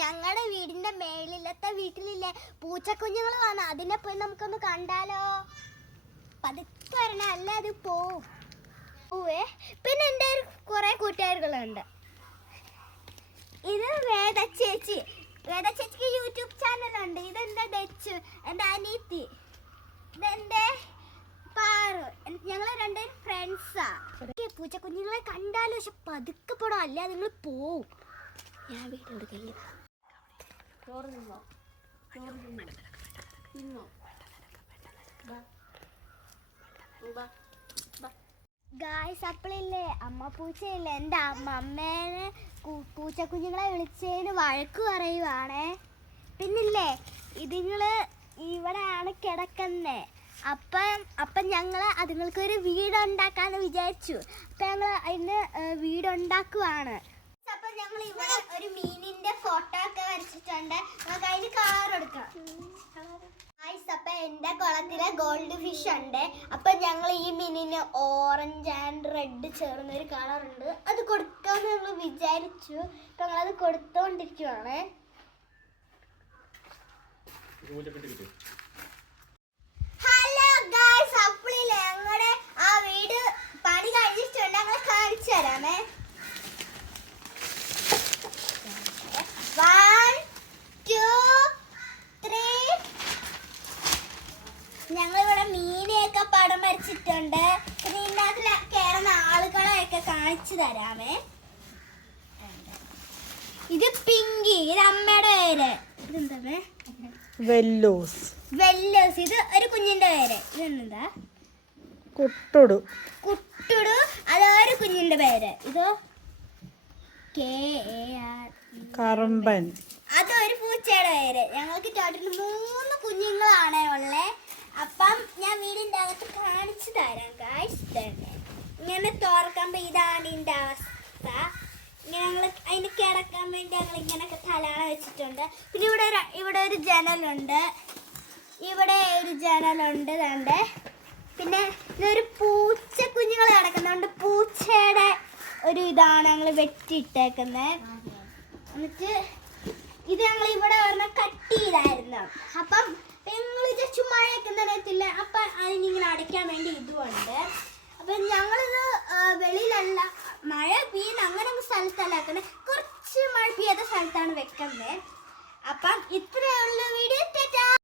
ഞങ്ങളുടെ വീടിന്റെ മേളിലത്തെ വീട്ടിലില്ലേ പൂച്ചക്കുഞ്ഞുങ്ങൾ വന്ന് അതിനെ പോയി നമുക്കൊന്ന് കണ്ടാലോ? പതുക്കെ വരണ, അല്ല അത് പോവേ. പിന്നെ എൻ്റെ കുറെ കൂട്ടുകാരികളുണ്ട്. ഇത് വേദ ചേച്ചിക്ക് യൂട്യൂബ് ചാനലുണ്ട്. ഇതെന്റെ ഡച്ച്, എൻ്റെ അനീത്തി, ഇതെന്റെ പാറു. ഞങ്ങൾ രണ്ടുപേരും ഫ്രണ്ട്സാ. പൂച്ചക്കുഞ്ഞുങ്ങളെ കണ്ടാലും പക്ഷെ പതുക്കെ പോടാ, അല്ല നിങ്ങൾ പോവും. ഞാൻ വീഡിയോ എടുക്കില്ല. ഗായ്സ്, അപ്പളില്ലേ അമ്മ പൂച്ചയില്ലേ എൻ്റെ അമ്മേനെ പൂച്ചക്കുഞ്ഞുങ്ങളെ വിളിച്ചതിന് വഴക്ക് പറയുവാണേ. പിന്നില്ലേ ഇതുങ്ങള് ഇവിടെയാണ് കിടക്കുന്നേ. അപ്പം ഞങ്ങൾ അതുങ്ങൾക്കൊരു വീടുണ്ടാക്കാന്ന് വിചാരിച്ചു. അപ്പം ഞങ്ങൾ അതിന് വീടുണ്ടാക്കുവാണ്. അപ്പം ഞങ്ങൾ ഇവിടെ ഒരു മീനിന്റെ ഫോട്ടോ ഒക്കെ വരച്ചിട്ടുണ്ട്. നമുക്ക് അതിന് കളർ എടുക്കാം. അപ്പം എൻ്റെ കുളത്തിലെ ഗോൾഡ് ഫിഷ് ഉണ്ട്. അപ്പം ഞങ്ങൾ ഈ മീനിന് ഓറഞ്ച് ആൻഡ് റെഡ് ചേർന്നൊരു കളർ ഉണ്ട്. അത് കൊടുക്കാമെന്ന് ഞങ്ങൾ വിചാരിച്ചു. അപ്പം ഞങ്ങളത് കൊടുത്തോണ്ടിരിക്കുവാണ്. ഹലോ ഗായ്സ്, അപ്പളില്ലേ ഞങ്ങളുടെ ആ വീട് പണി കഴിഞ്ഞിട്ടുണ്ട്. ഞങ്ങൾ കാണിച്ചു തരാമേ. 1 2 3. ഞങ്ങളിവിടെ മീനെയൊക്കെ പടം വരച്ചിട്ടുണ്ട്. പിന്നെ ഇതിനകത്ത് കയറുന്ന ആളുകളെയൊക്കെ കാണിച്ചു തരാമേ. ഇത് പിങ്കി, ഇത് അമ്മയുടെ പേര്. ഇതെന്താ? വെല്ലോസ്. ഇത് ഒരു കുഞ്ഞിന്റെ പേര്. ഇതെന്താ? കുട്ടുടു. അതൊരു കുഞ്ഞിന്റെ പേര്. ഇതോ കറമ്പൻ. അതൊരു പൂച്ചയുടെ പേര്. ഞങ്ങൾക്ക് ടോട്ടൽ 3 കുഞ്ഞുങ്ങളാണ് ഉള്ളേ. അപ്പം ഞാൻ വീടിന്റെ അകത്ത് കാണിച്ചു തരാം ഗായ്സ്. ഇങ്ങനെ തുറക്കുമ്പോ ഇതാണ് ഇതിന്റെ അവസ്ഥ. ഇങ്ങനെ ഞങ്ങൾ അതിന് കിടക്കാൻ വേണ്ടി ഞങ്ങൾ ഇങ്ങനെയൊക്കെ തലാണ വെച്ചിട്ടുണ്ട്. പിന്നെ ഇവിടെ ഒരു ജനലുണ്ട്. കണ്ടേ. പിന്നെ ഇതൊരു പൂച്ച കുഞ്ഞുങ്ങൾ കിടക്കുന്നുണ്ട്. പൂച്ചയുടെ ഒരു ഇതാണ് ഞങ്ങൾ വെട്ടിയിട്ടേക്കുന്നത്. എന്നിട്ട് ഇത് ഞങ്ങൾ ഇവിടെ ഒരെണ്ണം കട്ട് ചെയ്തായിരുന്നു. അപ്പം ഞങ്ങൾ ജസ്റ്റ് മഴയൊക്കെ നനയത്തില്ല. അപ്പം അതിനിങ്ങനെ അടയ്ക്കാൻ വേണ്ടി ഇതുമുണ്ട്. അപ്പം ഞങ്ങളിത് വെളിയിലല്ല, മഴ പെയ്യുന്ന അങ്ങനെ സ്ഥലത്തല്ല വെക്കുന്നത്, കുറച്ച് മഴ പെയ്യാത്ത സ്ഥലത്താണ് വെക്കുന്നത്. അപ്പം ഇത്രയുള്ള വീഡിയോ.